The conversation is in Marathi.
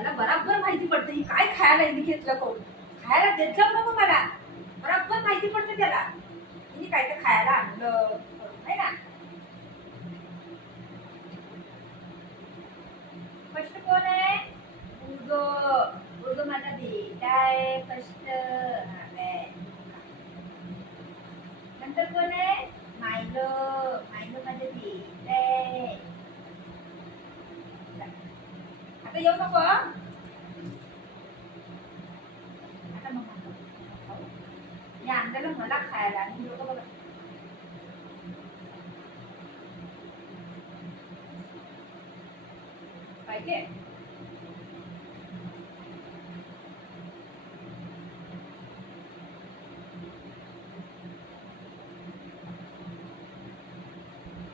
याला बराबर माहिती पडते ही काय खायला हिने घेतलं कोण, खायला घेतलं नको मला, बराबर माहिती पडते त्याला हिने काय तर खायला आणलं है ना. फर्स्ट कोण आहे? उर्दो. उर्दो माझा बेटा आहे फर्स्ट. नंतर कोण आहे? मायलो. मायलो माझा बेटा आहे. आता येऊ नको. आता मग या आणलेलं मला खायला आणि लोक बघा पाहिजे.